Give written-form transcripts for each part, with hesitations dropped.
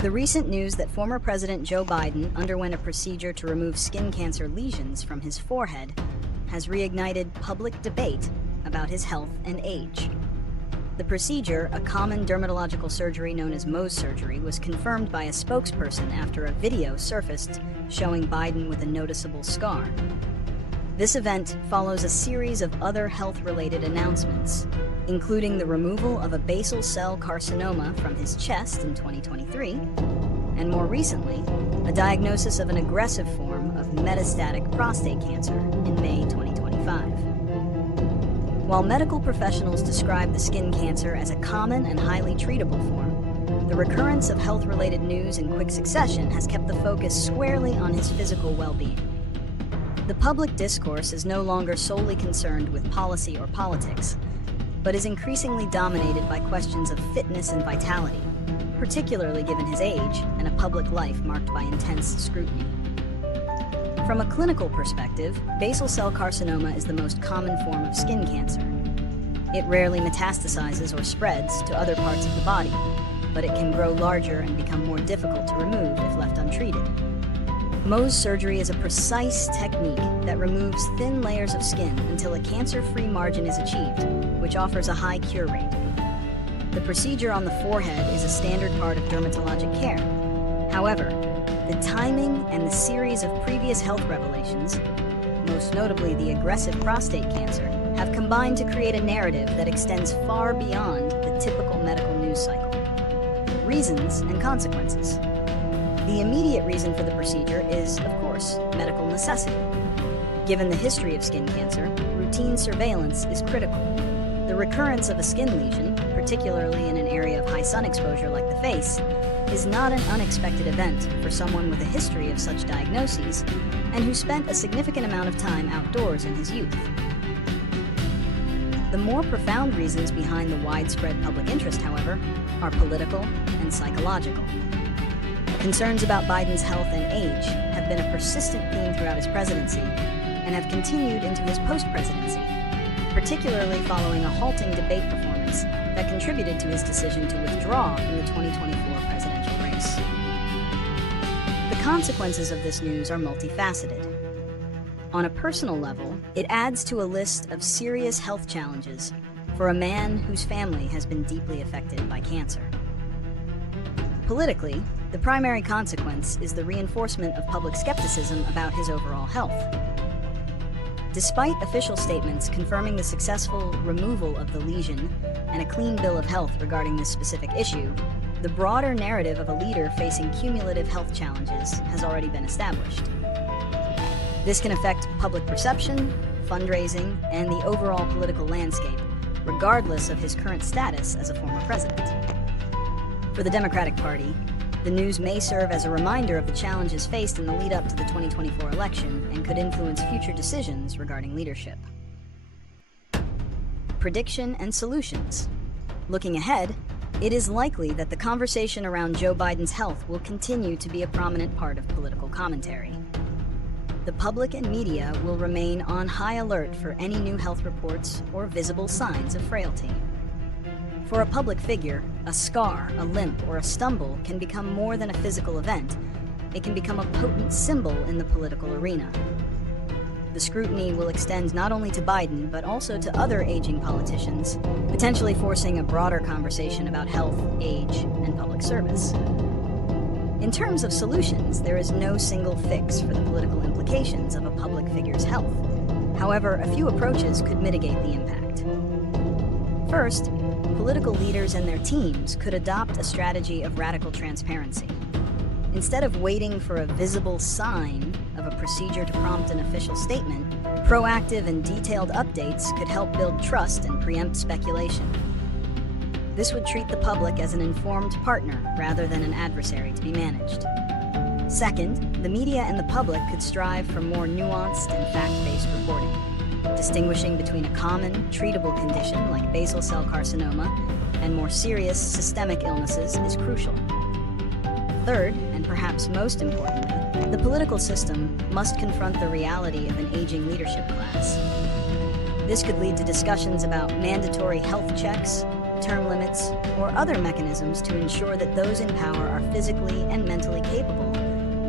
The recent news that former President Joe Biden underwent a procedure to remove skin cancer lesions from his forehead has reignited public debate about his health and age. The procedure, a common dermatological surgery known as Mohs surgery, was confirmed by a spokesperson after a video surfaced showing Biden with a noticeable scar. This event follows a series of other health-related announcements, including the removal of a basal cell carcinoma from his chest in 2023, and more recently, a diagnosis of an aggressive form of metastatic prostate cancer in May 2025. While medical professionals describe the skin cancer as a common and highly treatable form, the recurrence of health-related news in quick succession has kept the focus squarely on his physical well-being. The public discourse is no longer solely concerned with policy or politics, but is increasingly dominated by questions of fitness and vitality, particularly given his age and a public life marked by intense scrutiny. From a clinical perspective, basal cell carcinoma is the most common form of skin cancer. It rarely metastasizes or spreads to other parts of the body, but it can grow larger and become more difficult to remove if left untreated. Mohs surgery is a precise technique that removes thin layers of skin until a cancer-free margin is achieved, which offers a high cure rate. The procedure on the forehead is a standard part of dermatologic care. However, the timing and the series of previous health revelations, most notably the aggressive prostate cancer, have combined to create a narrative that extends far beyond the typical medical news cycle. Reasons and consequences. The immediate reason for the procedure is, of course, medical necessity. Given the history of skin cancer, routine surveillance is critical. The recurrence of a skin lesion, particularly in an area of high sun exposure like the face, is not an unexpected event for someone with a history of such diagnoses and who spent a significant amount of time outdoors in his youth. The more profound reasons behind the widespread public interest, however, are political and psychological. Concerns about Biden's health and age have been a persistent theme throughout his presidency and have continued into his post-presidency, particularly following a halting debate performance that contributed to his decision to withdraw from the 2024 presidential race. The consequences of this news are multifaceted. On a personal level, it adds to a list of serious health challenges for a man whose family has been deeply affected by cancer. Politically, the primary consequence is the reinforcement of public skepticism about his overall health. Despite official statements confirming the successful removal of the lesion and a clean bill of health regarding this specific issue, the broader narrative of a leader facing cumulative health challenges has already been established. This can affect public perception, fundraising, and the overall political landscape, regardless of his current status as a former president. For the Democratic Party, the news may serve as a reminder of the challenges faced in the lead-up to the 2024 election and could influence future decisions regarding leadership. Prediction and solutions. Looking ahead, it is likely that the conversation around Joe Biden's health will continue to be a prominent part of political commentary. The public and media will remain on high alert for any new health reports or visible signs of frailty. For a public figure, a scar, a limp, or a stumble can become more than a physical event. It can become a potent symbol in the political arena. The scrutiny will extend not only to Biden, but also to other aging politicians, potentially forcing a broader conversation about health, age, and public service. In terms of solutions, there is no single fix for the political implications of a public figure's health. However, a few approaches could mitigate the impact. First, political leaders and their teams could adopt a strategy of radical transparency. Instead of waiting for a visible sign of a procedure to prompt an official statement, proactive and detailed updates could help build trust and preempt speculation. This would treat the public as an informed partner rather than an adversary to be managed. Second, the media and the public could strive for more nuanced and fact-based reporting. Distinguishing between a common, treatable condition like basal cell carcinoma and more serious systemic illnesses is crucial. Third, and perhaps most importantly, the political system must confront the reality of an aging leadership class. This could lead to discussions about mandatory health checks, term limits, or other mechanisms to ensure that those in power are physically and mentally capable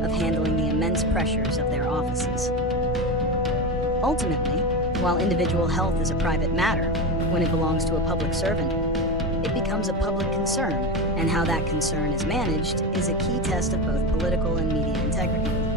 of handling the immense pressures of their offices. Ultimately, while individual health is a private matter, when it belongs to a public servant, it becomes a public concern, and how that concern is managed is a key test of both political and media integrity.